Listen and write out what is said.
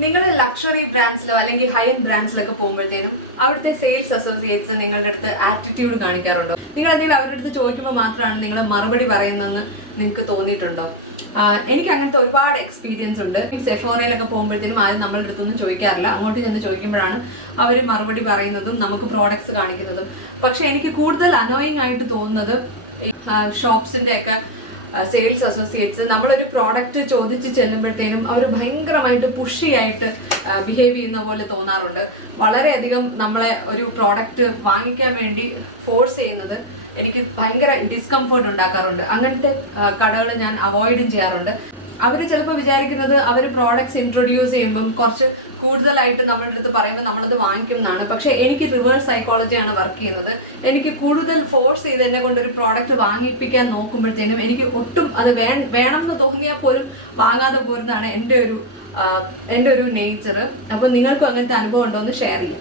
നിങ്ങൾ ലക്ഷറി ബ്രാൻഡ്സിലോ അല്ലെങ്കിൽ high end ബ്രാൻഡ്സിലൊക്കെ പോകുമ്പോഴത്തേനും അവിടുത്തെ സെയിൽസ് അസോസിയേറ്റ്സ് നിങ്ങളുടെ അടുത്ത് ആറ്റിറ്റ്യൂഡ് കാണിക്കാറുണ്ടോ? നിങ്ങൾ എന്തെങ്കിലും അവരുടെ അടുത്ത് ചോദിക്കുമ്പോൾ മാത്രമാണ് നിങ്ങൾ മറുപടി പറയുന്നതെന്ന് നിങ്ങൾക്ക് തോന്നിയിട്ടുണ്ടോ? എനിക്ക് അങ്ങനത്തെ ഒരുപാട് എക്സ്പീരിയൻസ് ഉണ്ട്. സെഫോറയിലൊക്കെ പോകുമ്പോഴത്തേനും ആരും നമ്മളുടെ അടുത്തൊന്നും ചോദിക്കാറില്ല. അങ്ങോട്ട് ചെന്ന് ചോദിക്കുമ്പോഴാണ് അവർ മറുപടി പറയുന്നതും നമുക്ക് പ്രോഡക്ട്സ് കാണിക്കുന്നതും. പക്ഷെ എനിക്ക് കൂടുതൽ അനോയിങ് ആയിട്ട് തോന്നുന്നത് ഷോപ്സിന്റെ ഒക്കെ സെയിൽസ് അസോസിയേറ്റ്സ് നമ്മളൊരു പ്രോഡക്റ്റ് ചോദിച്ച് ചെല്ലുമ്പോഴത്തേനും അവർ ഭയങ്കരമായിട്ട് പുഷിയായിട്ട് ബിഹേവ് ചെയ്യുന്ന പോലെ തോന്നാറുണ്ട്. വളരെയധികം നമ്മളെ ഒരു പ്രോഡക്റ്റ് വാങ്ങിക്കാൻ വേണ്ടി ഫോഴ്സ് ചെയ്യുന്നത് എനിക്ക് ഭയങ്കര ഡിസ്കംഫർട്ട് ഉണ്ടാക്കാറുണ്ട്. അങ്ങനത്തെ കടകൾ ഞാൻ അവോയ്ഡും ചെയ്യാറുണ്ട്. അവർ ചിലപ്പോൾ വിചാരിക്കുന്നത് അവർ പ്രോഡക്ട്സ് ഇൻട്രൊഡ്യൂസ് ചെയ്യുമ്പം കുറച്ച് കൂടുതലായിട്ട് നമ്മളുടെ അടുത്ത് പറയുമ്പോൾ നമ്മളത് വാങ്ങിക്കും എന്നാണ്. പക്ഷെ എനിക്ക് റിവേഴ്സ് സൈക്കോളജിയാണ് വർക്ക് ചെയ്യുന്നത്. എനിക്ക് കൂടുതൽ ഫോഴ്സ് ചെയ്ത് എന്നെ കൊണ്ട് ഒരു പ്രോഡക്റ്റ് വാങ്ങിപ്പിക്കാൻ നോക്കുമ്പോഴത്തേനും എനിക്ക് ഒട്ടും അത് വേണം എന്ന് തോന്നിയാൽ പോലും വാങ്ങാതെ പോരുന്നതാണ് എൻ്റെ ഒരു നേച്ചർ. അപ്പോൾ നിങ്ങൾക്കും അങ്ങനത്തെ അനുഭവം ഉണ്ടോ എന്ന് ഷെയർ ചെയ്യാം.